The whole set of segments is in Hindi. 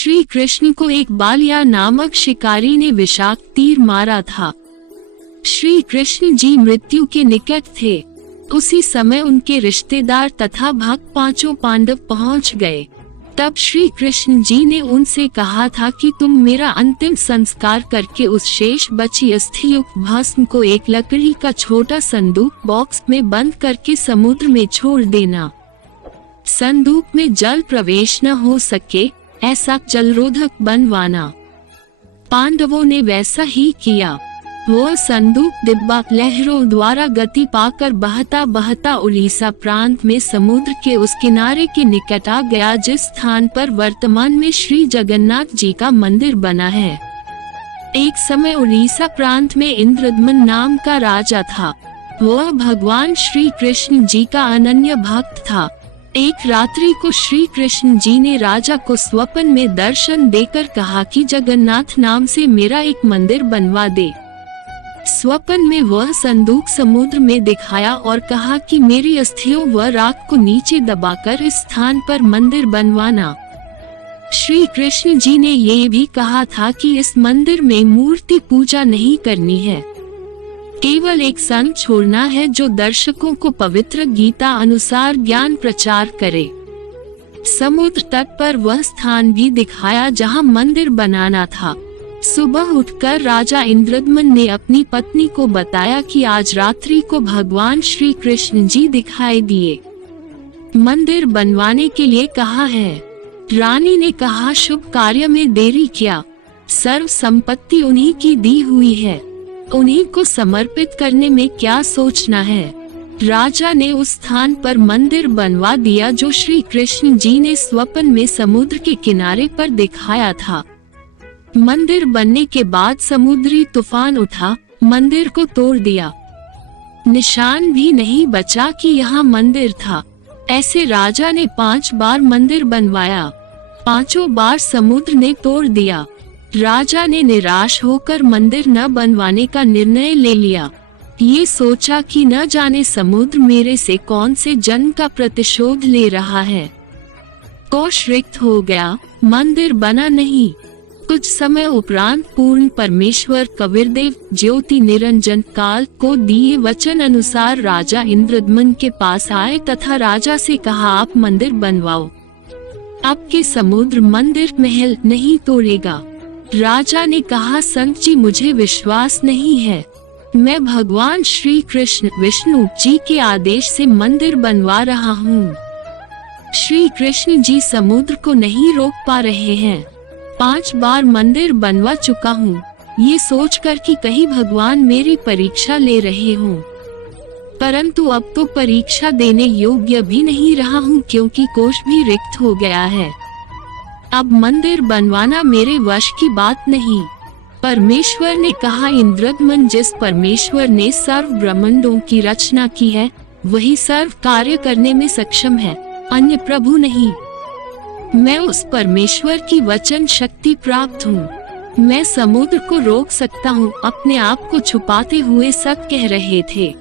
श्री कृष्ण को एक बालिया नामक शिकारी ने विषाक्त तीर मारा था। श्री कृष्ण जी मृत्यु के निकट थे। उसी समय उनके रिश्तेदार तथा भक्त पांचों पांडव पहुंच गए। तब श्री कृष्ण जी ने उनसे कहा था कि तुम मेरा अंतिम संस्कार करके उस शेष बची अस्थि युक्त भस्म को एक लकड़ी का छोटा संदूक बॉक्स में बंद करके समुद्र में छोड़ देना। संदूक में जल प्रवेश न हो सके ऐसा जलरोधक बनवाना। पांडवों ने वैसा ही किया। वह संदूक डिब्बा लहरों द्वारा गति पाकर बहता बहता उड़ीसा प्रांत में समुद्र के उस किनारे के निकट आ गया जिस स्थान पर वर्तमान में श्री जगन्नाथ जी का मंदिर बना है। एक समय उड़ीसा प्रांत में इंद्रद्युम्न नाम का राजा था। वह भगवान श्री कृष्ण जी का अनन्य भक्त था। एक रात्रि को श्री कृष्ण जी ने राजा को स्वप्न में दर्शन देकर कहा कि जगन्नाथ नाम से मेरा एक मंदिर बनवा दे। स्वप्न में वह संदूक समुद्र में दिखाया और कहा कि मेरी अस्थियों व राख को नीचे दबाकर इस स्थान पर मंदिर बनवाना। श्री कृष्ण जी ने ये भी कहा था कि इस मंदिर में मूर्ति पूजा नहीं करनी है, केवल एक संत छोड़ना है जो दर्शकों को पवित्र गीता अनुसार ज्ञान प्रचार करे। समुद्र तट पर वह स्थान भी दिखाया जहां मंदिर बनाना था। सुबह उठकर राजा इंद्रद्युम्न ने अपनी पत्नी को बताया कि आज रात्रि को भगवान श्री कृष्ण जी दिखाई दिए, मंदिर बनवाने के लिए कहा है। रानी ने कहा शुभ कार्य में देरी क्या, सर्व संपत्ति उन्हीं की दी हुई है, उन्हीं को समर्पित करने में क्या सोचना है। राजा ने उस स्थान पर मंदिर बनवा दिया जो श्री कृष्ण जी ने स्वप्न में समुद्र के किनारे पर दिखाया था। मंदिर बनने के बाद समुद्री तूफान उठा, मंदिर को तोड़ दिया। निशान भी नहीं बचा कि यहाँ मंदिर था। ऐसे राजा ने 5 बार मंदिर बनवाया, 5 बार समुद्र ने तोड़ दिया। राजा ने निराश होकर मंदिर न बनवाने का निर्णय ले लिया। ये सोचा कि न जाने समुद्र मेरे से कौन से जन्म का प्रतिशोध ले रहा है। कोष रिक्त हो गया, मंदिर बना नहीं। कुछ समय उपरांत पूर्ण परमेश्वर कबीरदेव ज्योति निरंजन काल को दिए वचन अनुसार राजा इंद्रद्युम्न के पास आए तथा राजा से कहा आप मंदिर बनवाओ, आपके समुद्र मंदिर महल नहीं तोड़ेगा। राजा ने कहा संत जी मुझे विश्वास नहीं है, मैं भगवान श्री कृष्ण विष्णु जी के आदेश से मंदिर बनवा रहा हूँ। श्री कृष्ण जी समुद्र को नहीं रोक पा रहे हैं। 5 बार मंदिर बनवा चुका हूँ, ये सोचकर कि कहीं भगवान मेरी परीक्षा ले रहे हों। परंतु अब तो परीक्षा देने योग्य भी नहीं रहा हूँ क्योंकि कोष भी रिक्त हो गया है। अब मंदिर बनवाना मेरे वश की बात नहीं। परमेश्वर ने कहा इंद्रद्युम्न जिस परमेश्वर ने सर्व ब्रह्मांडों की रचना की है वही सर्व कार्य करने में सक्षम है, अन्य प्रभु नहीं। मैं उस परमेश्वर की वचन शक्ति प्राप्त हूँ। मैं समुद्र को रोक सकता हूँ, अपने आप को छुपाते हुए सब कह रहे थे।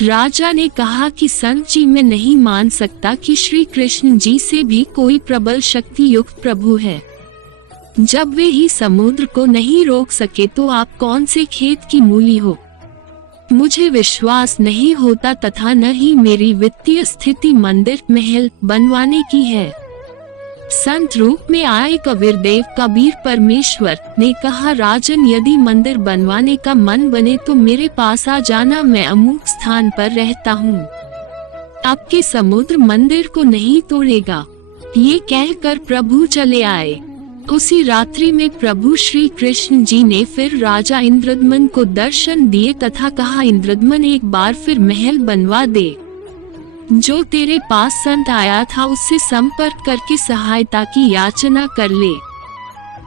राजा ने कहा कि संत जी मैं नहीं मान सकता कि श्री कृष्ण जी से भी कोई प्रबल शक्ति युक्त प्रभु है। जब वे ही समुद्र को नहीं रोक सके तो आप कौन से खेत की मूली हो। मुझे विश्वास नहीं होता तथा न ही मेरी वित्तीय स्थिति मंदिर महल बनवाने की है। संत रूप में आए कबीरदेव कबीर परमेश्वर ने कहा राजन यदि मंदिर बनवाने का मन बने तो मेरे पास आ जाना, मैं अमुक स्थान पर रहता हूँ, आपके समुद्र मंदिर को नहीं तोड़ेगा। ये कहकर प्रभु चले आए। उसी रात्रि में प्रभु श्री कृष्ण जी ने फिर राजा इंद्रद्युम्न को दर्शन दिए तथा कहा इंद्रद्युम्न एक बार फिर महल बनवा दे। जो तेरे पास संत आया था उससे संपर्क करके सहायता की याचना कर ले।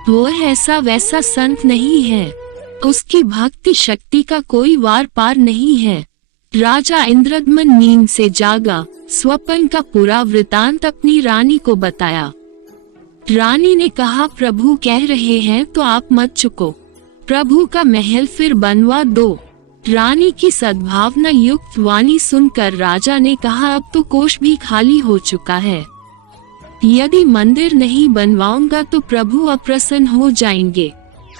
वो ऐसा वैसा संत नहीं है, उसकी भक्ति शक्ति का कोई वार पार नहीं है। राजा इंद्रद्युम्न नींद से जागा, स्वप्न का पूरा वृतांत अपनी रानी को बताया। रानी ने कहा प्रभु कह रहे हैं तो आप मत चुको, प्रभु का महल फिर बनवा दो। रानी की सद्भावना युक्त वाणी सुनकर राजा ने कहा अब तो कोष भी खाली हो चुका है, यदि मंदिर नहीं बनवाऊंगा तो प्रभु अप्रसन्न हो जाएंगे।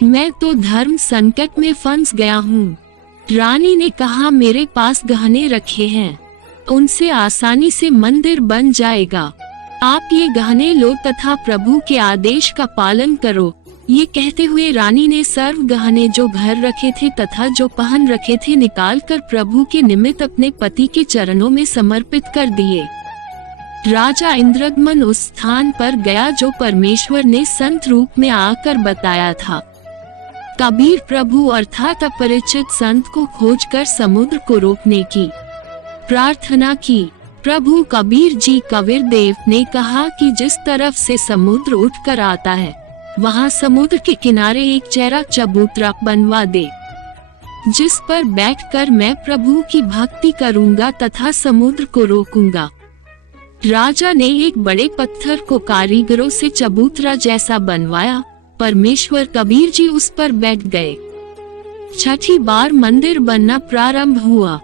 मैं तो धर्म संकट में फंस गया हूँ। रानी ने कहा, मेरे पास गहने रखे हैं, उनसे आसानी से मंदिर बन जाएगा। आप ये गहने लो तथा प्रभु के आदेश का पालन करो। ये कहते हुए रानी ने सर्व गहने जो घर रखे थे तथा जो पहन रखे थे निकालकर प्रभु के निमित्त अपने पति के चरणों में समर्पित कर दिए। राजा इंद्रद्युम्न उस स्थान पर गया जो परमेश्वर ने संत रूप में आकर बताया था। कबीर प्रभु अर्थात अपरिचित संत को खोजकर समुद्र को रोकने की प्रार्थना की। प्रभु कबीर जी कबीर देव ने कहा कि जिस तरफ से समुद्र उठकर आता है वहां समुद्र के किनारे एक चेहरा चबूतरा बनवा दे, जिस पर बैठकर मैं प्रभु की भक्ति करूंगा तथा समुद्र को रोकूंगा। राजा ने एक बड़े पत्थर को कारीगरों से चबूतरा जैसा बनवाया। परमेश्वर कबीर जी उस पर बैठ गए। छठी बार मंदिर बनना प्रारंभ हुआ।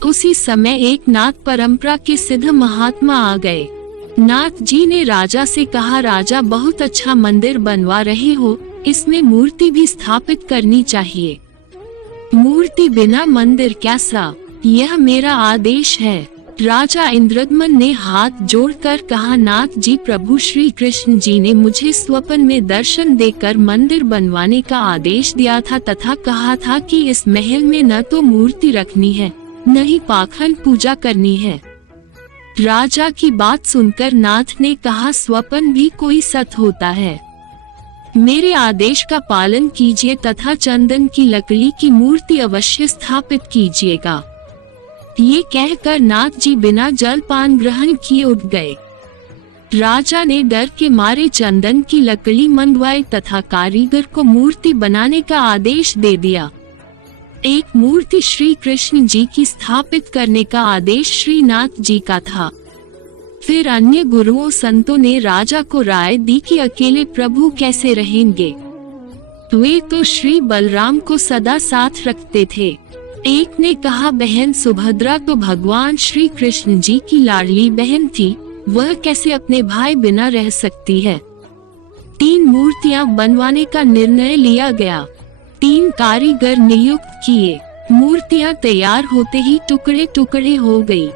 उसी समय एक नाथ परंपरा के सिद्ध महात्मा आ गए। नाथ जी ने राजा से कहा, राजा बहुत अच्छा मंदिर बनवा रहे हो, इसमें मूर्ति भी स्थापित करनी चाहिए। मूर्ति बिना मंदिर कैसा, यह मेरा आदेश है। राजा इंद्रद्युम्न ने हाथ जोड़कर कहा, नाथ जी, प्रभु श्री कृष्ण जी ने मुझे स्वप्न में दर्शन देकर मंदिर बनवाने का आदेश दिया था तथा कहा था कि इस महल में न तो मूर्ति रखनी है न ही पाखंड पूजा करनी है। राजा की बात सुनकर नाथ ने कहा, स्वप्न भी कोई सत होता है। मेरे आदेश का पालन कीजिए तथा चंदन की लकड़ी की मूर्ति अवश्य स्थापित कीजिएगा। ये कहकर नाथ जी बिना जलपान ग्रहण किए उठ गए। राजा ने डर के मारे चंदन की लकड़ी मंगवाई तथा कारीगर को मूर्ति बनाने का आदेश दे दिया। एक मूर्ति श्री कृष्ण जी की स्थापित करने का आदेश श्री नाथ जी का था। फिर अन्य गुरुओं संतों ने राजा को राय दी कि अकेले प्रभु कैसे रहेंगे। वे तो श्री बलराम को सदा साथ रखते थे। एक ने कहा, बहन सुभद्रा तो भगवान श्री कृष्ण जी की लाडली बहन थी, वह कैसे अपने भाई बिना रह सकती है। 3 मूर्तियां बनवाने का निर्णय लिया गया। 3 कारीगर नियुक्त किए। मूर्तियां तैयार होते ही टुकड़े टुकड़े हो गई।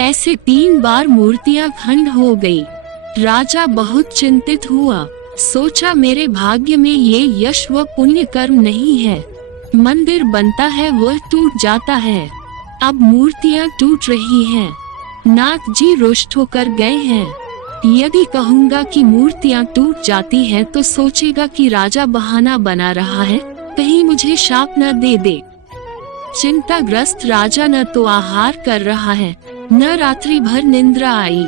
ऐसे 3 बार मूर्तियां खंड हो गई। राजा बहुत चिंतित हुआ। सोचा, मेरे भाग्य में ये यश व पुण्य कर्म नहीं है। मंदिर बनता है वह टूट जाता है, अब मूर्तियां टूट रही हैं। नाथ जी रुष्ट होकर गए हैं। यदि कहूँगा कि मूर्तियां टूट जाती हैं तो सोचेगा कि राजा बहाना बना रहा है, कहीं मुझे शाप न दे दे। चिंताग्रस्त राजा न तो आहार कर रहा है न रात्रि भर निंद्रा आई।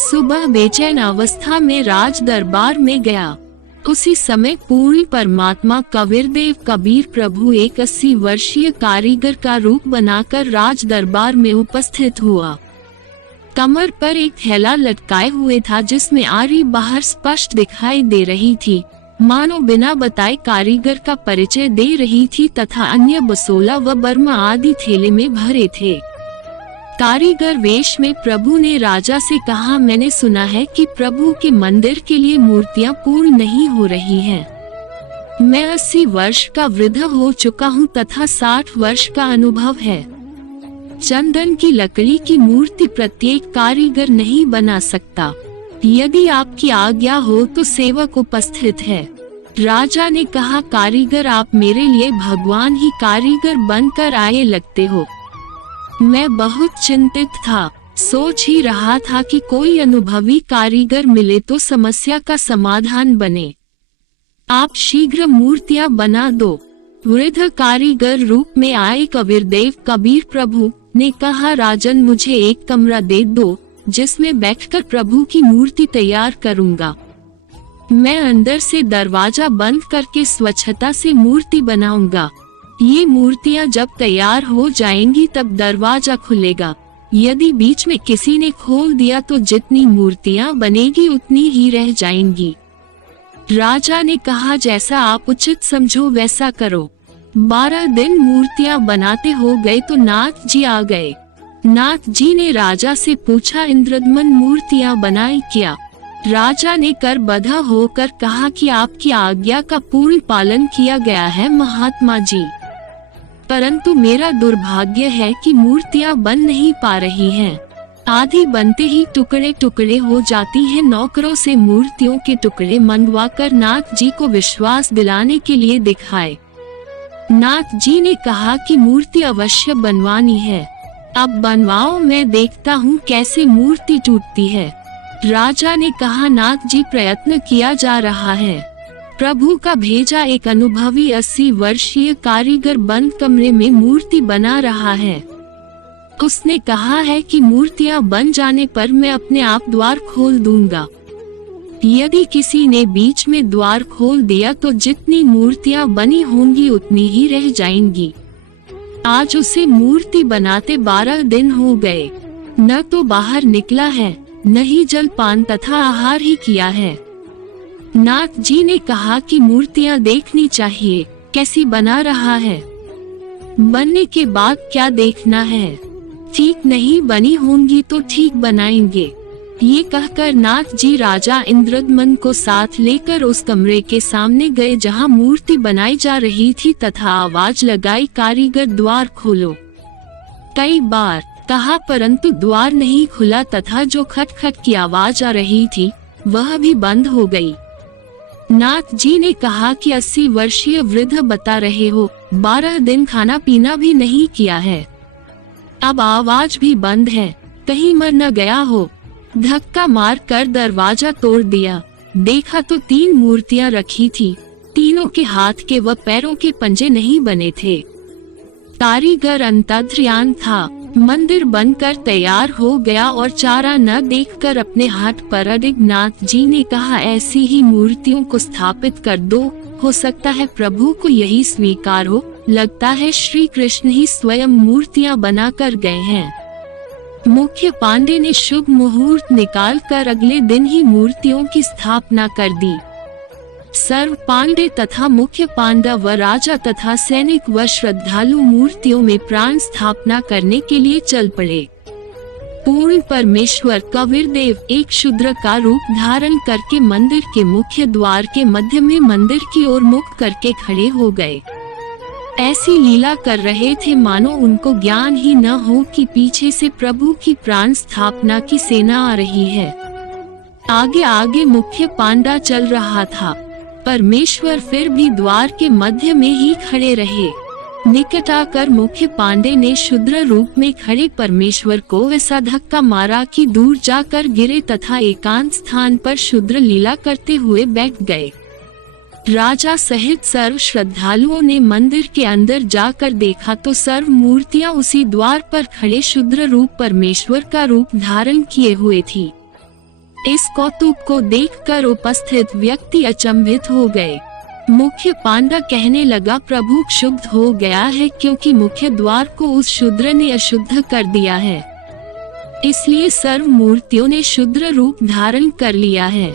सुबह बेचैन अवस्था में राज दरबार में गया। उसी समय पूरी परमात्मा कबीरदेव कबीर प्रभु एक 80 वर्षीय कारीगर का रूप बनाकर राज दरबार में उपस्थित हुआ। कमर पर एक थैला लटकाए हुए था जिसमें आरी बाहर स्पष्ट दिखाई दे रही थी, मानो बिना बताए कारीगर का परिचय दे रही थी तथा अन्य बसोला व बर्मा आदि थैले में भरे थे। कारीगर वेश में प्रभु ने राजा से कहा, मैंने सुना है कि प्रभु के मंदिर के लिए मूर्तियां पूर्ण नहीं हो रही हैं। मैं 80 वर्ष का वृद्ध हो चुका हूं तथा 60 वर्ष का अनुभव है। चंदन की लकड़ी की मूर्ति प्रत्येक कारीगर नहीं बना सकता। यदि आपकी आज्ञा हो तो सेवक उपस्थित है। राजा ने कहा, कारीगर, आप मेरे लिए भगवान ही कारीगर बनकर आए लगते हो। मैं बहुत चिंतित था, सोच ही रहा था कि कोई अनुभवी कारीगर मिले तो समस्या का समाधान बने। आप शीघ्र मूर्तियां बना दो। वृद्ध कारीगर रूप में आए कबीरदेव कबीर प्रभु ने कहा, राजन, मुझे एक कमरा दे दो जिसमें बैठकर प्रभु की मूर्ति तैयार करूंगा। मैं अंदर से दरवाजा बंद करके स्वच्छता से मूर्ति बनाऊंगा। ये मूर्तियां जब तैयार हो जाएंगी तब दरवाजा खुलेगा। यदि बीच में किसी ने खोल दिया तो जितनी मूर्तियां बनेगी उतनी ही रह जाएंगी। राजा ने कहा, जैसा आप उचित समझो वैसा करो। 12 दिन मूर्तियां बनाते हो गए तो नाथ जी आ गए। नाथ जी ने राजा से पूछा, इंद्रद्युम्न मूर्तियां बनाई क्या? राजा ने कर बधा होकर कहा कि आपकी आज्ञा का पूर्ण पालन किया गया है महात्मा जी, परंतु मेरा दुर्भाग्य है कि मूर्तियां बन नहीं पा रही हैं। आधी बनते ही टुकड़े टुकड़े हो जाती हैं। नौकरों से मूर्तियों के टुकड़े मंगवाकर नाथ जी को विश्वास दिलाने के लिए दिखाए। नाथ जी ने कहा कि मूर्ति अवश्य बनवानी है, अब बनवाओ, मैं देखता हूँ कैसे मूर्ति टूटती है। राजा ने कहा, नाथ जी प्रयत्न किया जा रहा है। प्रभु का भेजा एक अनुभवी 80 वर्षीय कारीगर बंद कमरे में मूर्ति बना रहा है। उसने कहा है कि मूर्तियां बन जाने पर मैं अपने आप द्वार खोल दूंगा। यदि किसी ने बीच में द्वार खोल दिया तो जितनी मूर्तियां बनी होंगी उतनी ही रह जाएंगी। आज उसे मूर्ति बनाते 12 दिन हो गए, न तो बाहर निकला है, न ही जलपान तथा आहार ही किया है। नाथ जी ने कहा कि मूर्तियां देखनी चाहिए, कैसी बना रहा है, बनने के बाद क्या देखना है, ठीक नहीं बनी होंगी तो ठीक बनाएंगे। ये कहकर नाथ जी राजा इंद्रद्युम्न को साथ लेकर उस कमरे के सामने गए जहां मूर्ति बनाई जा रही थी तथा आवाज लगाई, कारीगर द्वार खोलो। कई बार कहा परंतु द्वार नहीं खुला तथा जो खटखट की आवाज आ रही थी वह भी बंद हो गई। नाथ जी ने कहा कि 80 वर्षीय वृद्ध बता रहे हो, 12 दिन खाना पीना भी नहीं किया है, अब आवाज भी बंद है, कहीं मर न गया हो। धक्का मार कर दरवाजा तोड़ दिया, देखा तो 3 मूर्तियां रखी थी, तीनों के हाथ के व पैरों के पंजे नहीं बने थे। कारीगर अंतर्ध्यान था। मंदिर बनकर तैयार हो गया और चारा न देखकर अपने हाथ पर अडिग नाथ जी ने कहा, ऐसी ही मूर्तियों को स्थापित कर दो, हो सकता है प्रभु को यही स्वीकार हो। लगता है श्री कृष्ण ही स्वयं मूर्तियां बना कर गए हैं। मुख्य पांडे ने शुभ मुहूर्त निकालकर अगले दिन ही मूर्तियों की स्थापना कर दी। सर्व पांडे तथा मुख्य पांडव व राजा तथा सैनिक व श्रद्धालु मूर्तियों में प्राण स्थापना करने के लिए चल पड़े। पूर्ण परमेश्वर कबीरदेव एक शूद्र का रूप धारण करके मंदिर के मुख्य द्वार के मध्य में मंदिर की ओर मुख करके खड़े हो गए। ऐसी लीला कर रहे थे मानो उनको ज्ञान ही न हो कि पीछे से प्रभु की प्राण स्थापना की सेना आ रही है। आगे आगे मुख्य पांडा चल रहा था, परमेश्वर फिर भी द्वार के मध्य में ही खड़े रहे। निकट आकर मुख्य पांडे ने शूद्र रूप में खड़े परमेश्वर को ऐसा धक्का मारा कि दूर जाकर गिरे तथा एकांत स्थान पर शूद्र लीला करते हुए बैठ गए। राजा सहित सर्व श्रद्धालुओं ने मंदिर के अंदर जाकर देखा तो सर्व मूर्तियां उसी द्वार पर खड़े शूद्र रूप परमेश्वर का रूप धारण किए हुए थी। इस कौतुक को देखकर उपस्थित व्यक्ति अचंभित हो गए। मुख्य पांडा कहने लगा, प्रभु क्षुब्ध हो गया है क्योंकि मुख्य द्वार को उस शूद्र ने अशुद्ध कर दिया है, इसलिए सर्व मूर्तियों ने शूद्र रूप धारण कर लिया है,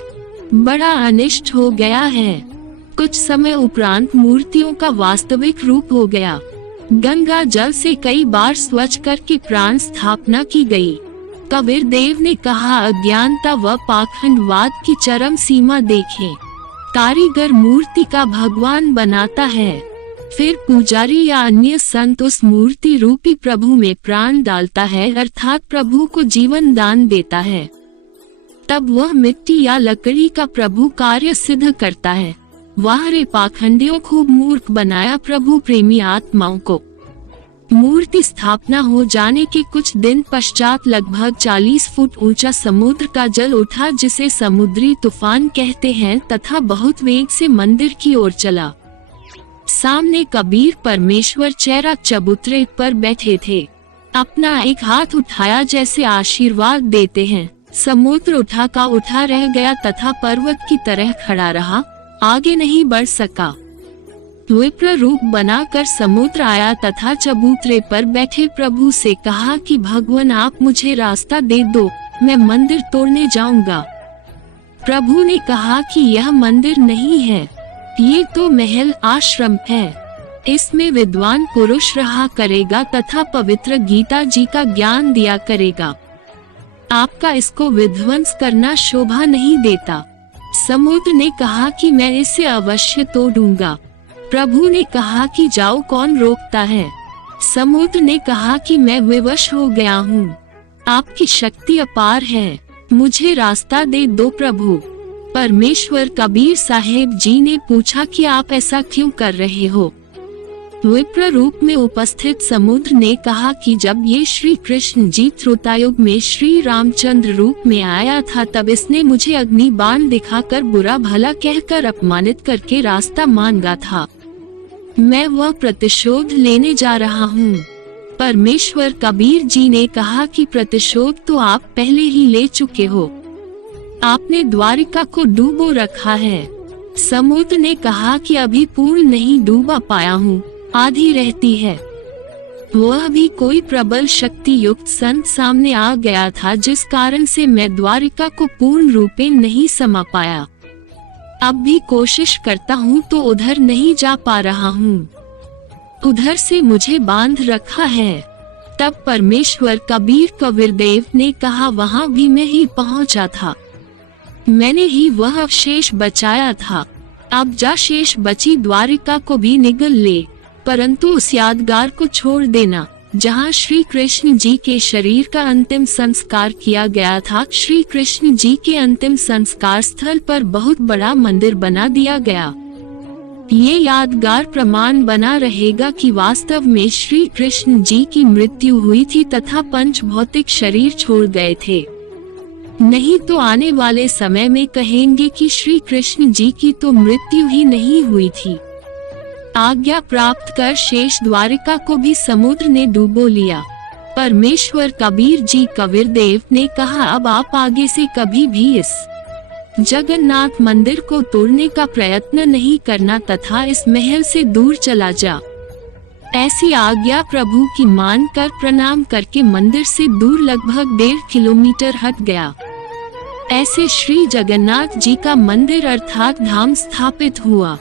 बड़ा अनिष्ट हो गया है। कुछ समय उपरांत मूर्तियों का वास्तविक रूप हो गया। गंगा जल से कई बार स्वच्छ करके प्राण स्थापना की गई। कबीरदेव ने कहा, अज्ञानता व पाखंडवाद की चरम सीमा देखें। कारीगर मूर्ति का भगवान बनाता है, फिर पुजारी या अन्य संत उस मूर्ति रूपी प्रभु में प्राण डालता है, अर्थात प्रभु को जीवन दान देता है। तब वह मिट्टी या लकड़ी का प्रभु कार्य सिद्ध करता है। वाह रे पाखंडियों, खूब मूर्ख बनाया प्रभु प्रेमी आत्माओं को। मूर्ति स्थापना हो जाने के कुछ दिन पश्चात लगभग 40 फुट ऊंचा समुद्र का जल उठा, जिसे समुद्री तूफान कहते हैं, तथा बहुत वेग से मंदिर की ओर चला। सामने कबीर परमेश्वर चेहरा चबूतरे पर बैठे थे। अपना एक हाथ उठाया जैसे आशीर्वाद देते हैं। समुद्र उठा का उठा रह गया तथा पर्वत की तरह खड़ा रहा, आगे नहीं बढ़ सका। विप्र रूप बनाकर समुद्र आया तथा चबूतरे पर बैठे प्रभु से कहा कि भगवान आप मुझे रास्ता दे दो, मैं मंदिर तोड़ने जाऊंगा। प्रभु ने कहा कि यह मंदिर नहीं है, ये तो महल आश्रम है। इसमें विद्वान पुरुष रहा करेगा तथा पवित्र गीता जी का ज्ञान दिया करेगा। आपका इसको विध्वंस करना शोभा नहीं देता। समुद्र ने कहा कि मैं इसे अवश्य तोड़ूंगा। प्रभु ने कहा कि जाओ, कौन रोकता है। समुद्र ने कहा कि मैं विवश हो गया हूँ, आपकी शक्ति अपार है, मुझे रास्ता दे दो प्रभु। परमेश्वर कबीर साहेब जी ने पूछा कि आप ऐसा क्यों कर रहे हो। विप्र रूप में उपस्थित समुद्र ने कहा कि जब ये श्री कृष्ण जी त्रेतायुग में श्री रामचंद्र रूप में आया था, तब इसने मुझे अग्नि बाण दिखाकर बुरा भला कहकर अपमानित करके रास्ता मांगा था। मैं वह प्रतिशोध लेने जा रहा हूँ। परमेश्वर कबीर जी ने कहा कि प्रतिशोध तो आप पहले ही ले चुके हो, आपने द्वारिका को डूबो रखा है। समुद्र ने कहा कि अभी पूर्ण नहीं डूबा पाया हूँ, आधी रहती है। वह भी कोई प्रबल शक्ति युक्त संत सामने आ गया था, जिस कारण से मैं द्वारिका को पूर्ण रूपे नहीं समा पाया। अब भी कोशिश करता हूँ तो उधर नहीं जा पा रहा हूँ, उधर से मुझे बांध रखा है। तब परमेश्वर कबीर कबीरदेव ने कहा, वहाँ भी मैं ही पहुँचा था, मैंने ही वह अवशेष बचाया था। अब जा शेष बची द्वारिका को भी निगल ले, परंतु उस यादगार को छोड़ देना जहाँ श्री कृष्ण जी के शरीर का अंतिम संस्कार किया गया था। श्री कृष्ण जी के अंतिम संस्कार स्थल पर बहुत बड़ा मंदिर बना दिया गया। ये यादगार प्रमाण बना रहेगा कि वास्तव में श्री कृष्ण जी की मृत्यु हुई थी तथा पंच भौतिक शरीर छोड़ गए थे। नहीं तो आने वाले समय में कहेंगे कि श्री कृष्ण जी की तो मृत्यु ही नहीं हुई थी। आज्ञा प्राप्त कर शेष द्वारिका को भी समुद्र ने डूबो लिया। परमेश्वर कबीर जी कबीरदेव ने कहा, अब आप आगे से कभी भी इस जगन्नाथ मंदिर को तोड़ने का प्रयत्न नहीं करना तथा इस महल से दूर चला जा। ऐसी आज्ञा प्रभु की मानकर प्रणाम करके मंदिर से दूर लगभग 1.5 किलोमीटर हट गया। ऐसे श्री जगन्नाथ जी का मंदिर अर्थात धाम स्थापित हुआ।